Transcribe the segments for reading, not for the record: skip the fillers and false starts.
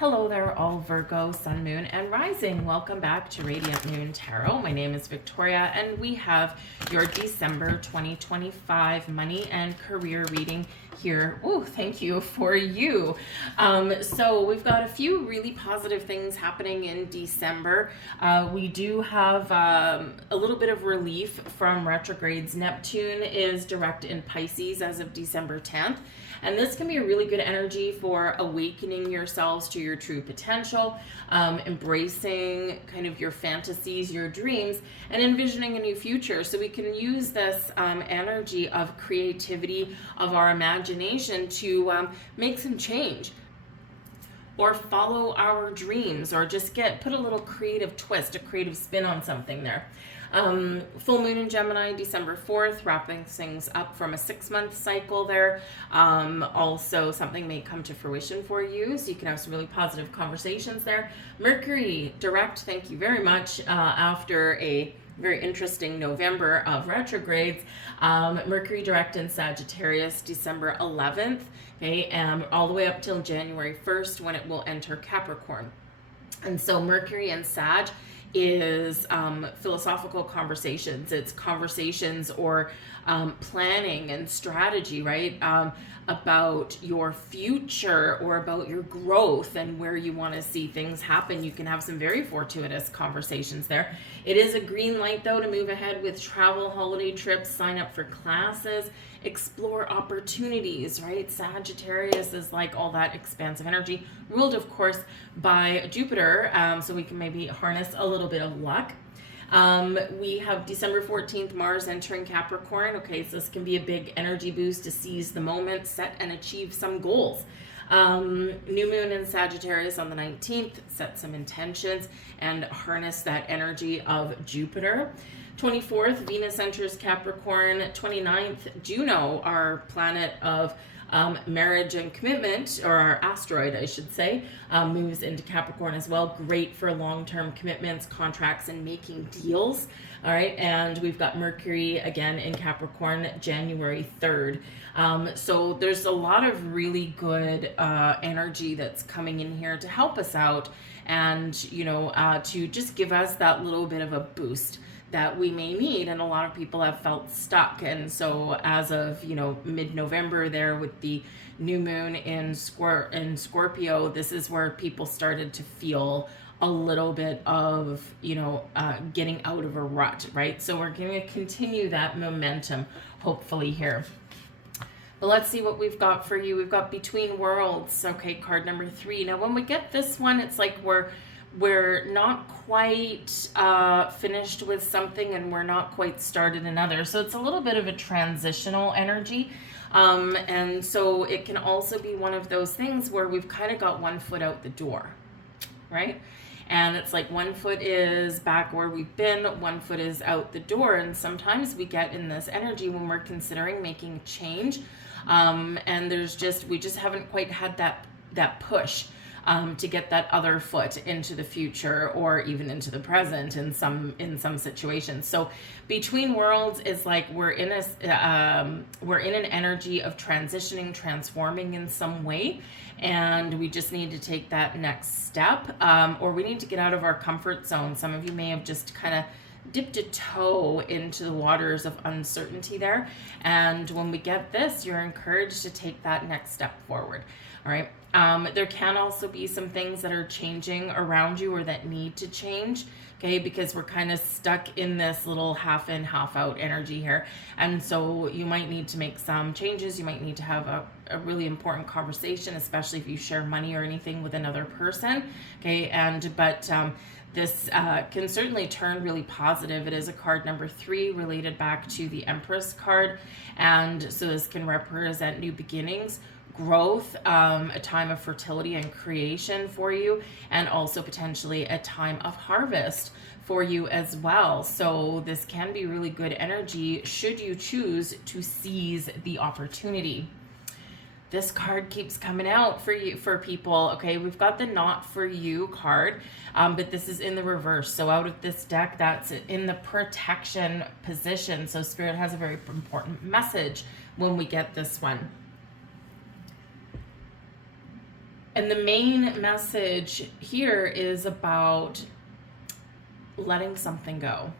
Hello there, all Virgo, Sun, Moon, and Rising. Welcome back to Radiant Moon Tarot. My name is Victoria, and we have your December 2025 money and career reading here. Oh, thank you for you. So we've got a few really positive things happening in December. We do have a little bit of relief from retrogrades. Neptune is direct in Pisces as of December 10th. And this can be a really good energy for awakening yourselves to your true potential, embracing kind of your fantasies, your dreams, and envisioning a new future. So we can use this energy of creativity, of our imagination to make some change, or follow our dreams, or just put a little creative twist, a creative spin on something there. Full moon in Gemini, December 4th, wrapping things up from a 6-month cycle there. Also, something may come to fruition for you, so you can have some really positive conversations there. Mercury direct, thank you very much, after a very interesting November of retrogrades. Mercury direct in Sagittarius, December 11th, okay, all the way up till January 1st when it will enter Capricorn. And so Mercury and Sag is philosophical conversations. It's conversations or planning and strategy, right? About your future or about your growth and where you want to see things happen. You can have some very fortuitous conversations there. It is a green light, though, to move ahead with travel, holiday trips, sign up for classes, explore opportunities, right? Sagittarius is like all that expansive energy, ruled, of course, by Jupiter, so we can maybe harness a little bit of luck. We have December 14th, Mars entering Capricorn. Okay, so this can be a big energy boost to seize the moment, set and achieve some goals. New moon in Sagittarius on the 19th, set some intentions and harness that energy of Jupiter. 24th, Venus enters Capricorn. 29th, Juno, our planet of marriage and commitment, or our asteroid, I should say, moves into Capricorn as well. Great for long-term commitments, contracts, and making deals. All right, and we've got Mercury again in Capricorn, January 3rd. So there's a lot of really good energy that's coming in here to help us out and, to just give us that little bit of a boost that we may need, and a lot of people have felt stuck. And so as of mid-November there with the new moon in Scorpio, this is where people started to feel a little bit of getting out of a rut, right? So we're going to continue that momentum hopefully here. But let's see what we've got for you. We've got Between Worlds, okay, card number 3. Now when we get this one, it's like we're not quite finished with something and we're not quite started another. So it's a little bit of a transitional energy. And so it can also be one of those things where we've kind of got one foot out the door, right? And it's like one foot is back where we've been, one foot is out the door. And sometimes we get in this energy when we're considering making change. And we just haven't quite had that push to get that other foot into the future or even into the present in some situations. So Between Worlds is like we're in an energy of transitioning, transforming in some way, and we just need to take that next step, or we need to get out of our comfort zone. Some of you may have just kind of dipped a toe into the waters of uncertainty there, and when we get this, you're encouraged to take that next step forward. All right. There can also be some things that are changing around you or that need to change, okay, because we're kind of stuck in this little half in, half out energy here. And so you might need to make some changes. You might need to have a really important conversation, especially if you share money or anything with another person, okay, but this can certainly turn really positive. It is a card number 3 related back to the Empress card. And so this can represent new beginnings, growth, a time of fertility and creation for you, and also potentially a time of harvest for you as well. So this can be really good energy should you choose to seize the opportunity. This card keeps coming out for people. Okay, we've got the Not For You card, but this is in the reverse. So out of this deck, that's in the protection position. So Spirit has a very important message when we get this one. And the main message here is about letting something go.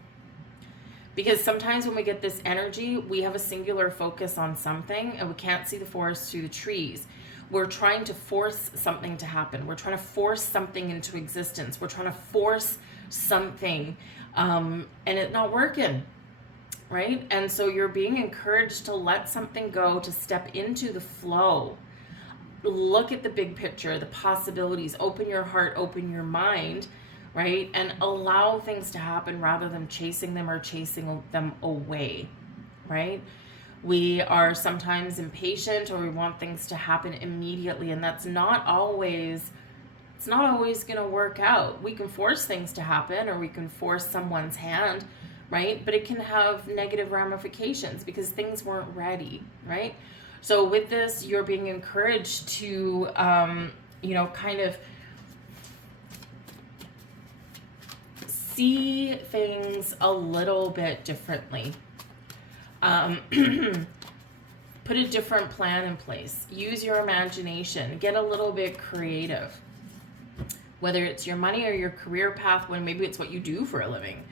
Because sometimes when we get this energy, we have a singular focus on something and we can't see the forest through the trees. We're trying to force something to happen. We're trying to force something into existence. We're trying to force something and it's not working, right? And so you're being encouraged to let something go, to step into the flow. Look at the big picture, the possibilities, open your heart, open your mind, right? And allow things to happen rather than chasing them or chasing them away, right? We are sometimes impatient, or we want things to happen immediately, and that's not always, it's not always going to work out. We can force things to happen, or we can force someone's hand, right? But it can have negative ramifications because things weren't ready, right? So with this, you're being encouraged to, kind of see things a little bit differently. Put a different plan in place. Use your imagination. Get a little bit creative. Whether it's your money or your career path, when maybe it's what you do for a living.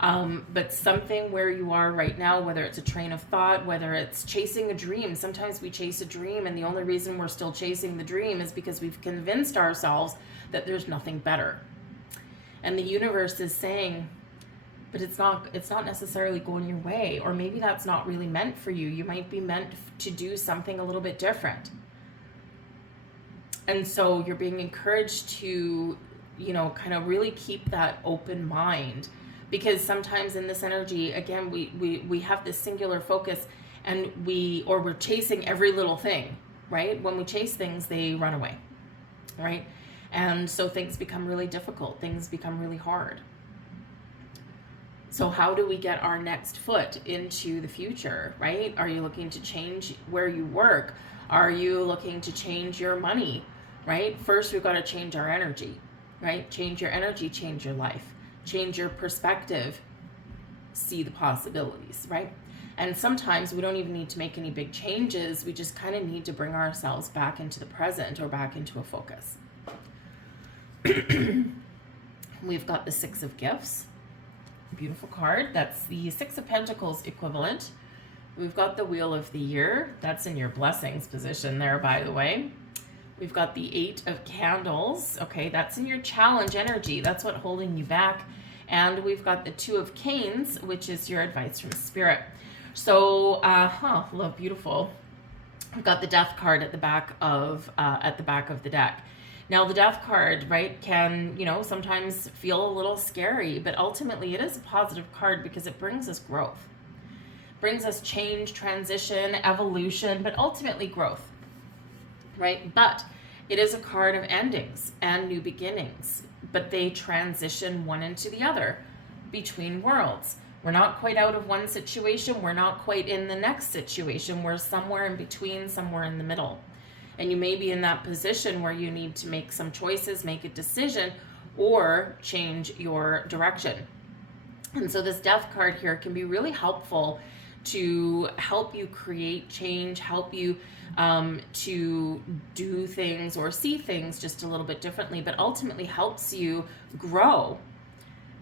But something where you are right now, whether it's a train of thought, whether it's chasing a dream. Sometimes we chase a dream and the only reason we're still chasing the dream is because we've convinced ourselves that there's nothing better. And the universe is saying, but it's not necessarily going your way, or maybe that's not really meant for you. You might be meant to do something a little bit different. And so you're being encouraged to, kind of really keep that open mind. Because sometimes in this energy, again, we have this singular focus and we're chasing every little thing, right? When we chase things, they run away, right? And so things become really difficult. Things become really hard. So how do we get our next foot into the future, right? Are you looking to change where you work? Are you looking to change your money, right? First, we've got to change our energy, right? Change your energy, change your life. Change your perspective, see the possibilities, right? And sometimes we don't even need to make any big changes. We just kind of need to bring ourselves back into the present or back into a focus. We've got the Six of Gifts. Beautiful card. That's the Six of Pentacles equivalent. We've got the Wheel of the Year. That's in your blessings position there, by the way. We've got the Eight of Candles. Okay, that's in your challenge energy. That's what's holding you back. And we've got the Two of Canes, which is your advice from Spirit. So, love, beautiful. We've got the Death card at the back of the deck. Now, the Death card, right, can, sometimes feel a little scary, but ultimately it is a positive card because it brings us growth. Brings us change, transition, evolution, but ultimately growth. Right? But it is a card of endings and new beginnings, but they transition one into the other between worlds. We're not quite out of one situation. We're not quite in the next situation. We're somewhere in between, somewhere in the middle. And you may be in that position where you need to make some choices, make a decision, or change your direction. And so this Death card here can be really helpful to help you create change, help you to do things or see things just a little bit differently, but ultimately helps you grow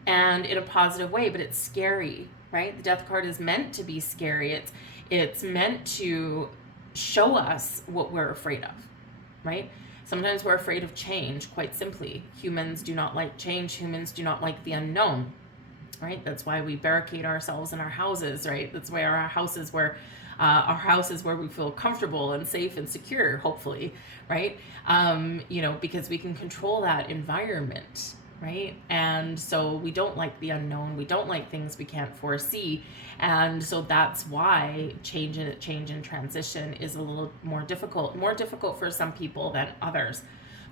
and in a positive way. But it's scary, right? The Death card is meant to be scary. It's meant to show us what we're afraid of, right? Sometimes we're afraid of change, quite simply. Humans do not like change. Humans do not like the unknown, right? That's why we barricade ourselves in our houses, right? That's why our house is where we feel comfortable and safe and secure, hopefully, right? Because we can control that environment, right? And so we don't like the unknown. We don't like things we can't foresee. And so that's why change and transition is a little more difficult for some people than others.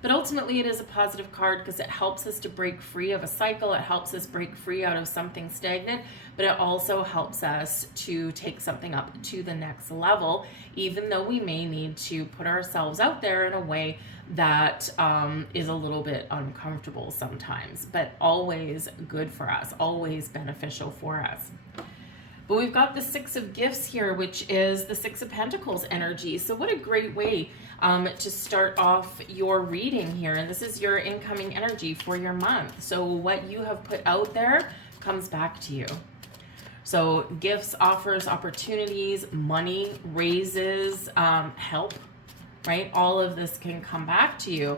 But ultimately it is a positive card because it helps us to break free of a cycle. It helps us break free out of something stagnant, but it also helps us to take something up to the next level, even though we may need to put ourselves out there in a way that is a little bit uncomfortable sometimes, but always good for us, always beneficial for us. But we've got the Six of Gifts here, which is the Six of Pentacles energy. So what a great way to start off your reading here. And this is your incoming energy for your month. So what you have put out there comes back to you. So gifts, offers, opportunities, money, raises, help, right? All of this can come back to you.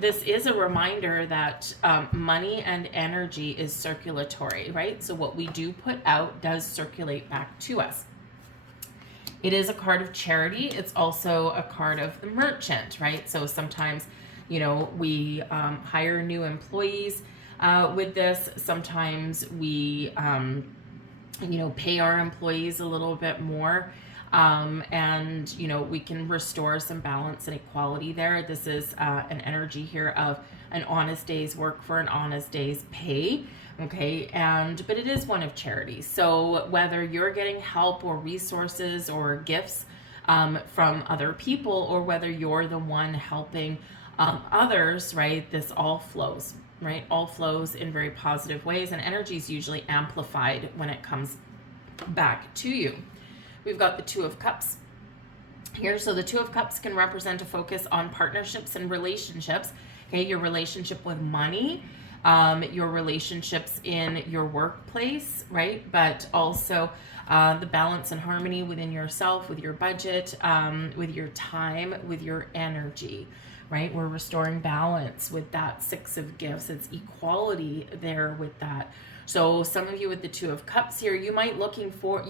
This is a reminder that money and energy is circulatory, right? So what we do put out does circulate back to us. It is a card of charity. It's also a card of the merchant, right? So sometimes, you know, we hire new employees with this. Sometimes we, you know, pay our employees a little bit more. And, you know, we can restore some balance and equality there. This is an energy here of an honest day's work for an honest day's pay. Okay. But it is one of charity. So whether you're getting help or resources or gifts from other people, or whether you're the one helping others, right, this all flows, right? All flows in very positive ways, and energy is usually amplified when it comes back to you. We've got the Two of Cups here. So the Two of Cups can represent a focus on partnerships and relationships. Okay, your relationship with money, your relationships in your workplace, right? But also the balance and harmony within yourself, with your budget, with your time, with your energy, right? We're restoring balance with that Six of Gifts. It's equality there with that. So some of you with the Two of Cups here, you might be looking for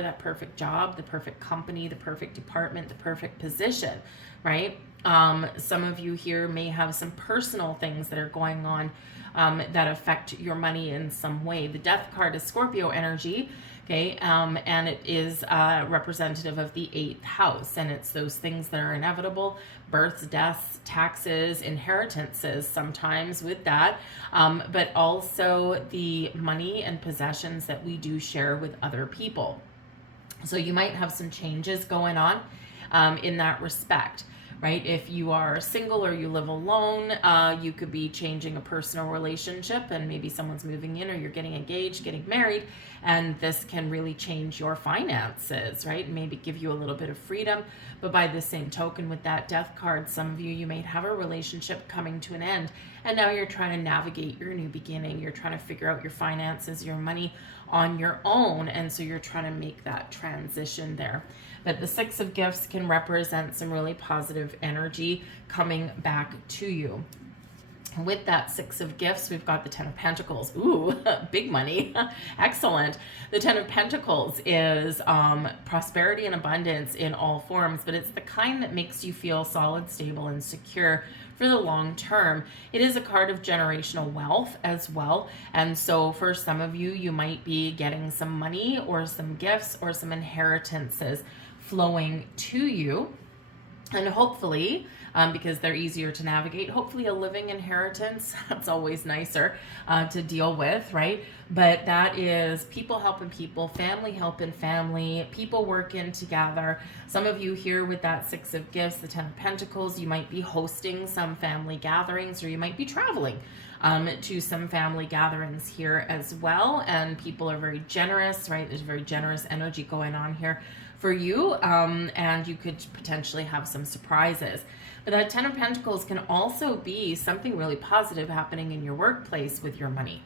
that perfect job, the perfect company, the perfect department, the perfect position, right? Some of you here may have some personal things that are going on that affect your money in some way. The Death card is Scorpio energy, okay, and it is representative of the 8th house, and it's those things that are inevitable: births, deaths, taxes, inheritances sometimes with that, but also the money and possessions that we do share with other people. So you might have some changes going on in that respect, right? If you are single or you live alone, you could be changing a personal relationship, and maybe someone's moving in, or you're getting engaged, getting married, and this can really change your finances, right? Maybe give you a little bit of freedom. But by the same token, with that Death card, some of you may have a relationship coming to an end, and now you're trying to navigate your new beginning. You're trying to figure out your finances, your money on your own, and so you're trying to make that transition there. But the Six of Gifts can represent some really positive energy coming back to you. With that Six of Gifts, we've got the Ten of Pentacles. Ooh, big money. Excellent. The Ten of Pentacles is prosperity and abundance in all forms, but it's the kind that makes you feel solid, stable, and secure for the long term. It is a card of generational wealth as well. And so for some of you, you might be getting some money or some gifts or some inheritances flowing to you. And hopefully, because they're easier to navigate, hopefully a living inheritance. That's always nicer to deal with, right? But that is people helping people, family helping family, people working together. Some of you here with that Six of Gifts, the Ten of Pentacles, you might be hosting some family gatherings, or you might be traveling to some family gatherings here as well. And people are very generous, right? There's very generous energy going on here for you, and you could potentially have some surprises. But that Ten of Pentacles can also be something really positive happening in your workplace with your money.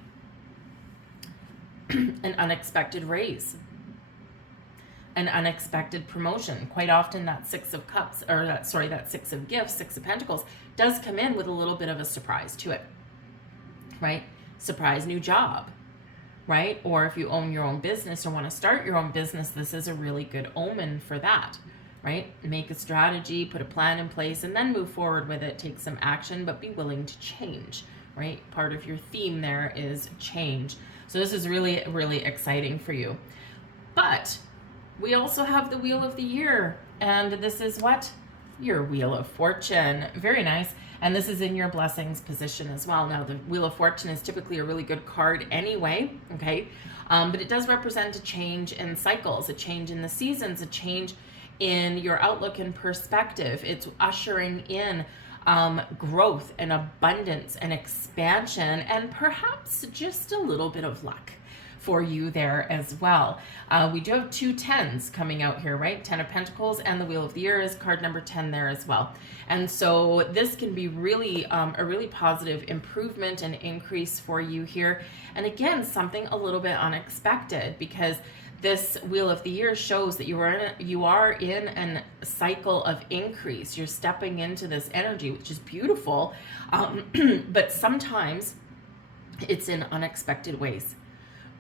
An unexpected raise, an unexpected promotion. Quite often that Six of Cups, or that Six of Gifts, Six of Pentacles, does come in with a little bit of a surprise to it, right? Surprise new job, right? Or if you own your own business or want to start your own business, this is a really good omen for that, right? Make a strategy, put a plan in place, and then move forward with it. Take some action, but be willing to change, right? Part of your theme there is change. So this is really, really exciting for you. But we also have the Wheel of the Year, and this is what? Your Wheel of Fortune. Very nice. And this is in your blessings position as well. Now, the Wheel of Fortune is typically a really good card anyway, okay? But it does represent a change in cycles, a change in the seasons, a change in your outlook and perspective. It's ushering in growth and abundance and expansion, and perhaps just a little bit of luck for you there as well. We do have 2 10s coming out here, right? 10 of Pentacles, and the Wheel of the Year is card number 10 there as well. And so this can be really a really positive improvement and increase for you here. And again, something a little bit unexpected, because this Wheel of the Year shows that you are in a cycle of increase. You're stepping into this energy, which is beautiful, but sometimes it's in unexpected ways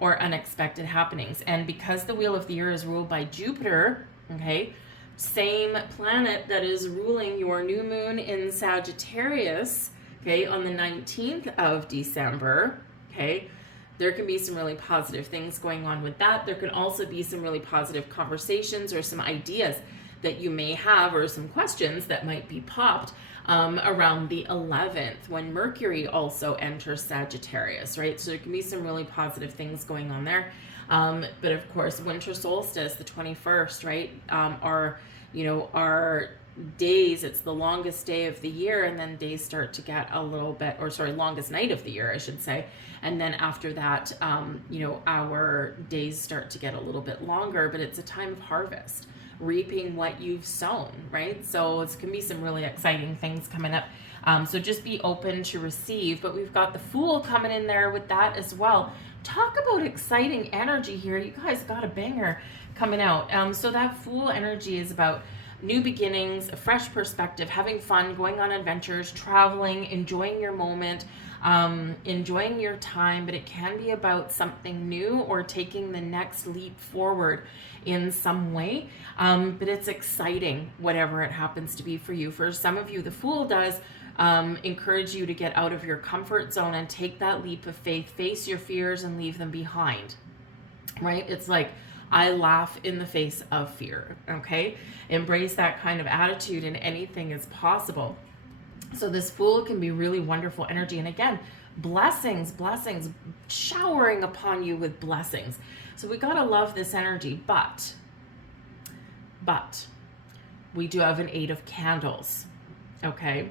or unexpected happenings. And because the Wheel of the Year is ruled by Jupiter, okay, same planet that is ruling your new moon in Sagittarius, okay, on the 19th of December, okay, there can be some really positive things going on with that. There can also be some really positive conversations or some ideas that you may have, or some questions that might be popped around the 11th, when Mercury also enters Sagittarius, right? So there can be some really positive things going on there. But of course, winter solstice, the 21st, right? Our days, it's the longest day of the year, and then days start to get a little bit, longest night of the year, I should say. And then after that, our days start to get a little bit longer, but it's a time of harvest, reaping what you've sown, right? So it can be some really exciting things coming up. So just be open to receive. But we've got the Fool coming in there with that as well. Talk about exciting energy here. You guys got a banger coming out. So that Fool energy is about new beginnings, a fresh perspective, having fun, going on adventures, traveling, enjoying your moment, enjoying your time. But it can be about something new or taking the next leap forward in some way. But it's exciting, whatever it happens to be for you. For some of you, the Fool does encourage you to get out of your comfort zone and take that leap of faith, face your fears and leave them behind, right? It's like, I laugh in the face of fear, okay? Embrace that kind of attitude, and anything is possible. So this Fool can be really wonderful energy. And again, blessings showering upon you with blessings. So we got to love this energy, but we do have an 8 of Candles, okay?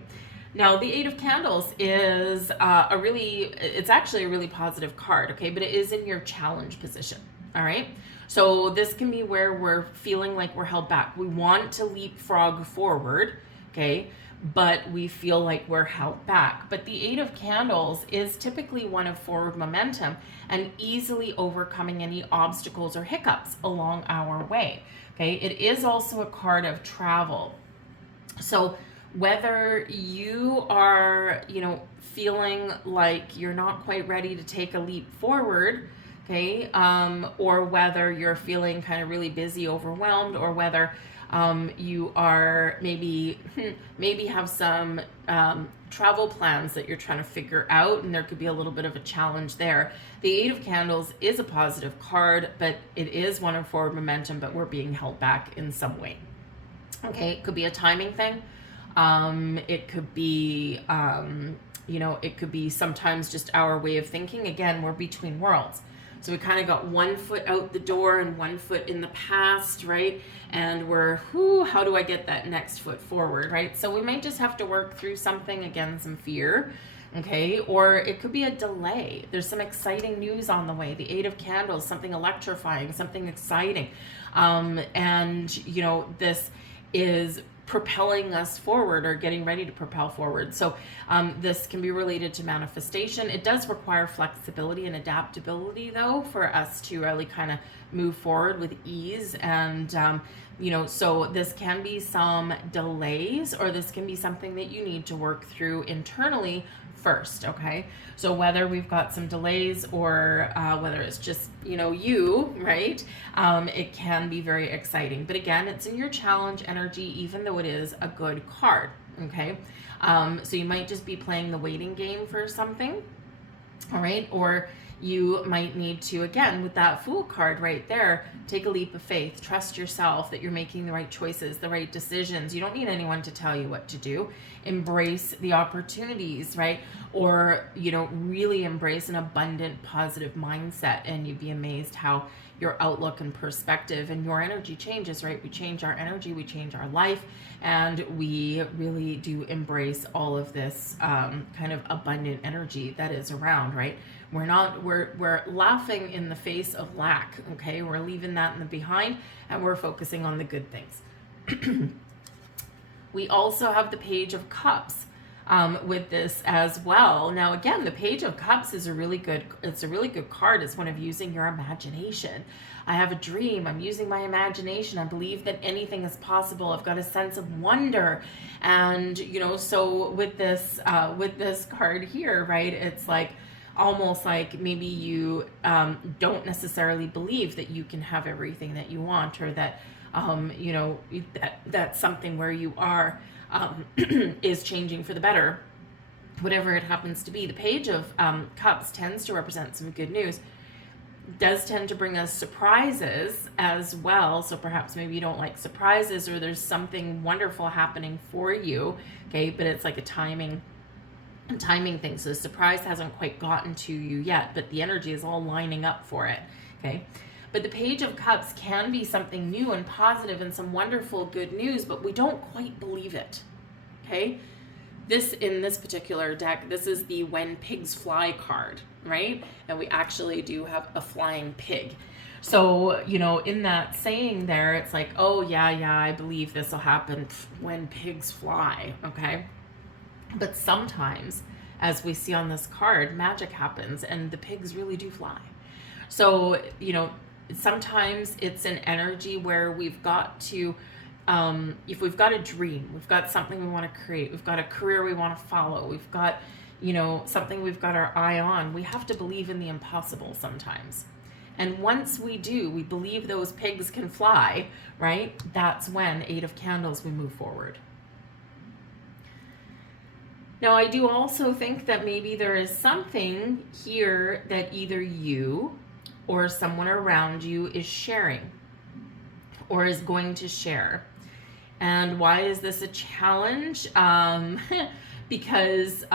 Now, the 8 of Candles is it's actually a really positive card, okay? But it is in your challenge position, all right? So this can be where we're feeling like we're held back. We want to leapfrog forward, okay? But we feel like we're held back. But the 8 of Candles is typically one of forward momentum and easily overcoming any obstacles or hiccups along our way, okay? It is also a card of travel. So whether you are, feeling like you're not quite ready to take a leap forward, okay, or whether you're feeling kind of really busy, overwhelmed, or whether you are maybe have some travel plans that you're trying to figure out, and there could be a little bit of a challenge there. The 8 of Candles is a positive card, but it is one of forward momentum, but we're being held back in some way. Okay, it could be a timing thing. It could be, it could be sometimes just our way of thinking. Again, we're between worlds. So we kind of got one foot out the door and one foot in the past, right? And we're, how do I get that next foot forward, right? So we might just have to work through something, again, some fear, okay? Or it could be a delay. There's some exciting news on the way. The 8 of Candles, something electrifying, something exciting. And, this is propelling us forward or getting ready to propel forward. So this can be related to manifestation. It does require flexibility and adaptability, though, for us to really kind of move forward with ease. And, so this can be some delays, or this can be something that you need to work through internally first, okay? So whether we've got some delays or whether it's just, you, right? It can be very exciting. But again, it's in your challenge energy, even though it is a good card, okay? So you might just be playing the waiting game for something, all right? Or you might need to, again, with that Fool card right there, take a leap of faith, trust yourself that you're making the right choices, the right decisions. You don't need anyone to tell you what to do. Embrace the opportunities, right? Or, really embrace an abundant, positive mindset, and you'd be amazed how your outlook and perspective and your energy changes, right? We change our energy, we change our life, and we really do embrace all of this kind of abundant energy that is around, right? We're laughing in the face of lack, okay? We're leaving that in the behind, and we're focusing on the good things. We also have the Page of Cups with this as well. Now, again, the Page of Cups is a really good card. It's one of using your imagination. I have a dream. I'm using my imagination. I believe that anything is possible. I've got a sense of wonder. And, so with this card here, right, it's like almost like maybe you don't necessarily believe that you can have everything that you want, or that that's something where you are is changing for the better, whatever it happens to be. The Page of Cups tends to represent some good news, does tend to bring us surprises as well. So perhaps maybe you don't like surprises, or there's something wonderful happening for you, okay, but it's like a timing thing. So the surprise hasn't quite gotten to you yet, but the energy is all lining up for it, okay? But the Page of Cups can be something new and positive and some wonderful good news, but we don't quite believe it, okay? In this particular deck, this is the When Pigs Fly card, right? And we actually do have a flying pig. So, in that saying there, it's like, oh, yeah, I believe this will happen when pigs fly, okay? But sometimes, as we see on this card, magic happens and the pigs really do fly. So, sometimes it's an energy where we've got to, if we've got a dream, we've got something we want to create, we've got a career we want to follow, we've got, something we've got our eye on, we have to believe in the impossible sometimes. And once we do, we believe those pigs can fly, right? That's when, 8 of Candles, we move forward. Now, I do also think that maybe there is something here that either you or someone around you is sharing or is going to share. And why is this a challenge? Because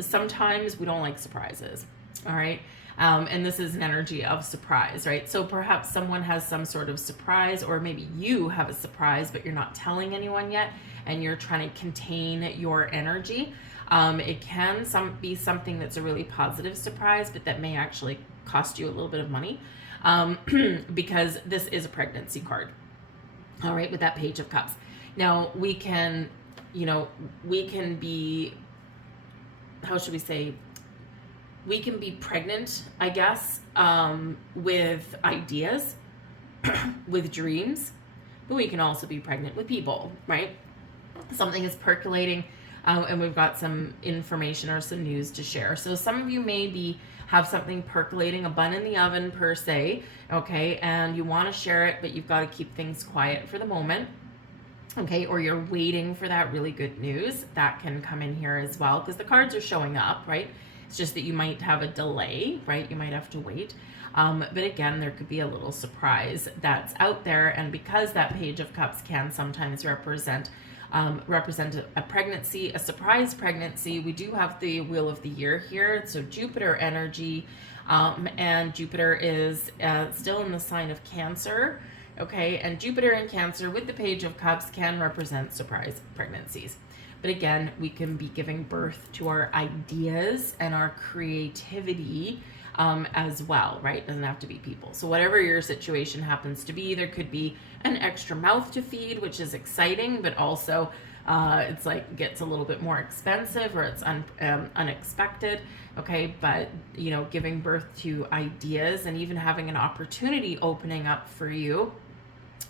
sometimes we don't like surprises, all right? And this is an energy of surprise, right? So perhaps someone has some sort of surprise, or maybe you have a surprise, but you're not telling anyone yet, and you're trying to contain your energy. It can be something that's a really positive surprise, but that may actually cost you a little bit of money, because this is a pregnancy card, all right, with that Page of Cups. Now, we can be, how should we say, we can be pregnant, I guess, with ideas, with dreams, but we can also be pregnant with people, right? Something is percolating, and we've got some information or some news to share. So some of you have something percolating, a bun in the oven per se, okay, and you want to share it, but you've got to keep things quiet for the moment, okay, or you're waiting for that really good news. That can come in here as well, because the cards are showing up, right? It's just that you might have a delay, right? You might have to wait. But again, there could be a little surprise that's out there. And because that Page of Cups can sometimes represent a pregnancy, a surprise pregnancy, we do have the Wheel of the Year here. So Jupiter energy, and Jupiter is still in the sign of Cancer. Okay, and Jupiter in Cancer with the Page of Cups can represent surprise pregnancies. But again, we can be giving birth to our ideas and our creativity as well, right? Doesn't have to be people. So whatever your situation happens to be, there could be an extra mouth to feed, which is exciting, but also it's like gets a little bit more expensive, or it's unexpected, okay? But, giving birth to ideas and even having an opportunity opening up for you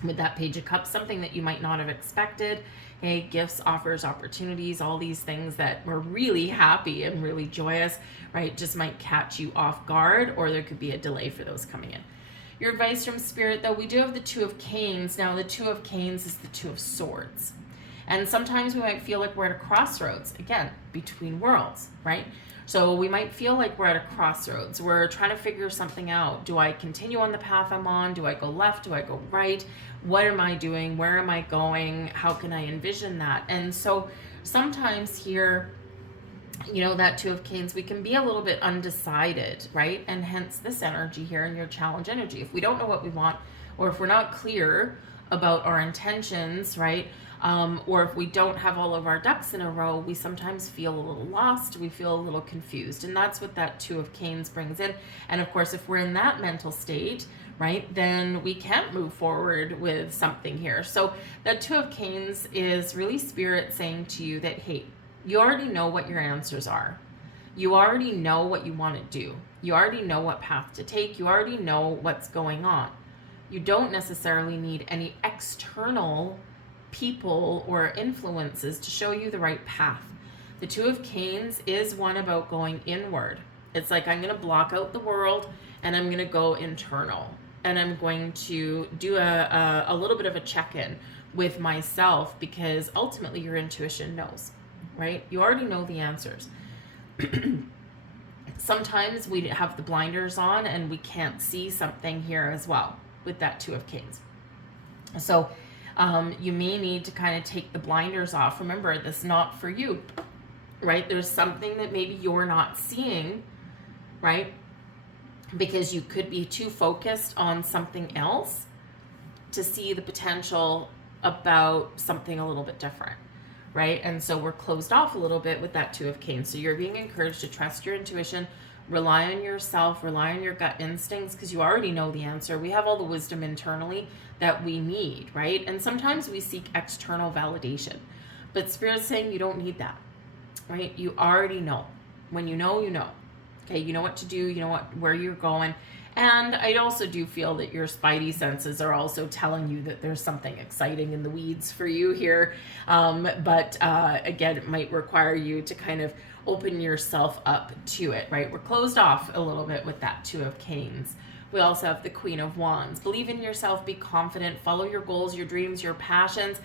with that Page of Cups, something that you might not have expected. Okay, gifts, offers, opportunities, all these things that were really happy and really joyous, right, just might catch you off guard, or there could be a delay for those coming in. Your advice from Spirit, though, we do have the Two of Canes. Now, the Two of Canes is the Two of Swords. And sometimes we might feel like we're at a crossroads, again, between worlds, right? So we might feel like we're at a crossroads. We're trying to figure something out. Do I continue on the path I'm on? Do I go left? Do I go right? What am I doing? Where am I going? How can I envision that? And so sometimes here, that Two of Canes, we can be a little bit undecided, right? And hence this energy here in your challenge energy. If we don't know what we want, or if we're not clear about our intentions, right? Or if we don't have all of our ducks in a row, we sometimes feel a little lost, we feel a little confused. And that's what that Two of Canes brings in. And of course, if we're in that mental state, right, then we can't move forward with something here. So that Two of Canes is really Spirit saying to you that, hey, you already know what your answers are. You already know what you want to do. You already know what path to take. You already know what's going on. You don't necessarily need any external people or influences to show you the right path. The Two of Canes is one about going inward. It's like, I'm going to block out the world and I'm going to go internal. And I'm going to do a little bit of a check-in with myself, because ultimately your intuition knows, right? You already know the answers. Sometimes we have the blinders on and we can't see something here as well with that Two of Canes. So you may need to kind of take the blinders off. Remember, this is not for you, right? There's something that maybe you're not seeing, right? Because you could be too focused on something else to see the potential about something a little bit different, right? And so we're closed off a little bit with that Two of Canes. So you're being encouraged to trust your intuition, rely on yourself, rely on your gut instincts, because you already know the answer. We have all the wisdom internally that we need, right? And sometimes we seek external validation, but Spirit's saying you don't need that, right? You already know. When you know, you know. Okay, you know what to do, you know where you're going. And I also do feel that your spidey senses are also telling you that there's something exciting in the weeds for you here. But again, it might require you to kind of open yourself up to it, right? We're closed off a little bit with that Two of Canes. We also have the Queen of Wands. Believe in yourself, be confident, follow your goals, your dreams, your passions.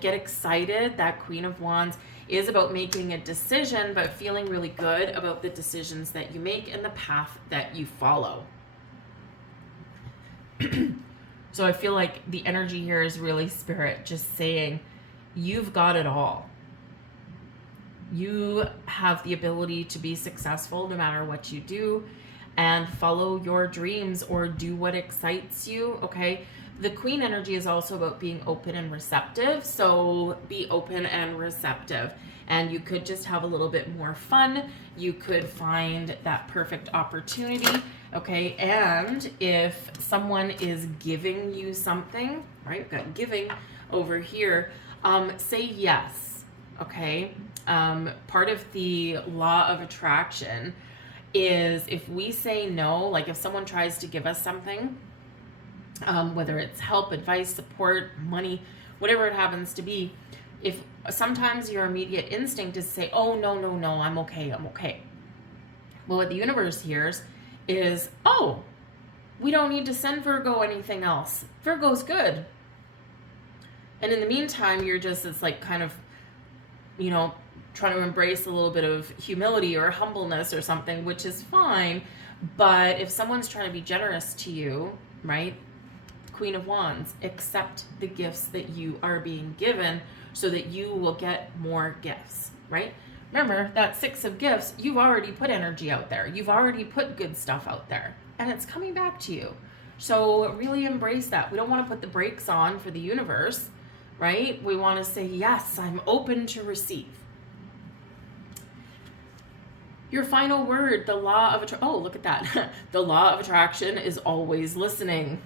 Get excited. That Queen of Wands is about making a decision, but feeling really good about the decisions that you make and the path that you follow. So I feel like the energy here is really Spirit just saying, you've got it all. You have the ability to be successful no matter what you do, and follow your dreams or do what excites you, okay? The Queen energy is also about being open and receptive. So be open and receptive. And you could just have a little bit more fun. You could find that perfect opportunity, okay? And if someone is giving you something, right? We've got giving over here. Say yes, okay? Part of the law of attraction is if we say no, like if someone tries to give us something, whether it's help, advice, support, money, whatever it happens to be, if sometimes your immediate instinct is to say, oh, no, I'm okay. Well, what the universe hears is, oh, we don't need to send Virgo anything else. Virgo's good. And in the meantime, you're just, it's like kind of, you know, trying to embrace a little bit of humility or humbleness or something, which is fine. But if someone's trying to be generous to you, right? Queen of Wands, accept the gifts that you are being given so that you will get more gifts, right? Remember that Six of Gifts, you've already put energy out there. You've already put good stuff out there and it's coming back to you. So really embrace that. We don't want to put the brakes on for the universe, right? We want to say, yes, I'm open to receive. Your final word, the law of attraction. Oh, look at that. The law of attraction is always listening.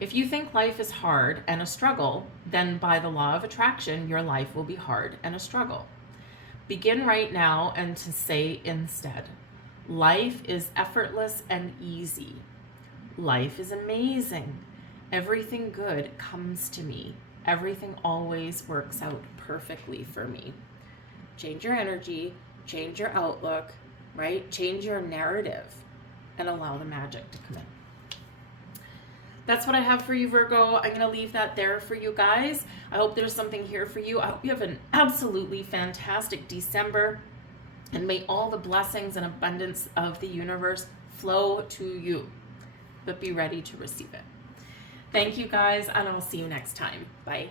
If you think life is hard and a struggle, then by the law of attraction, your life will be hard and a struggle. Begin right now and to say instead, life is effortless and easy. Life is amazing. Everything good comes to me. Everything always works out perfectly for me. Change your energy, change your outlook, right? Change your narrative and allow the magic to come in. That's what I have for you, Virgo. I'm going to leave that there for you guys. I hope there's something here for you. I hope you have an absolutely fantastic December. And may all the blessings and abundance of the universe flow to you. But be ready to receive it. Thank you, guys, and I'll see you next time. Bye.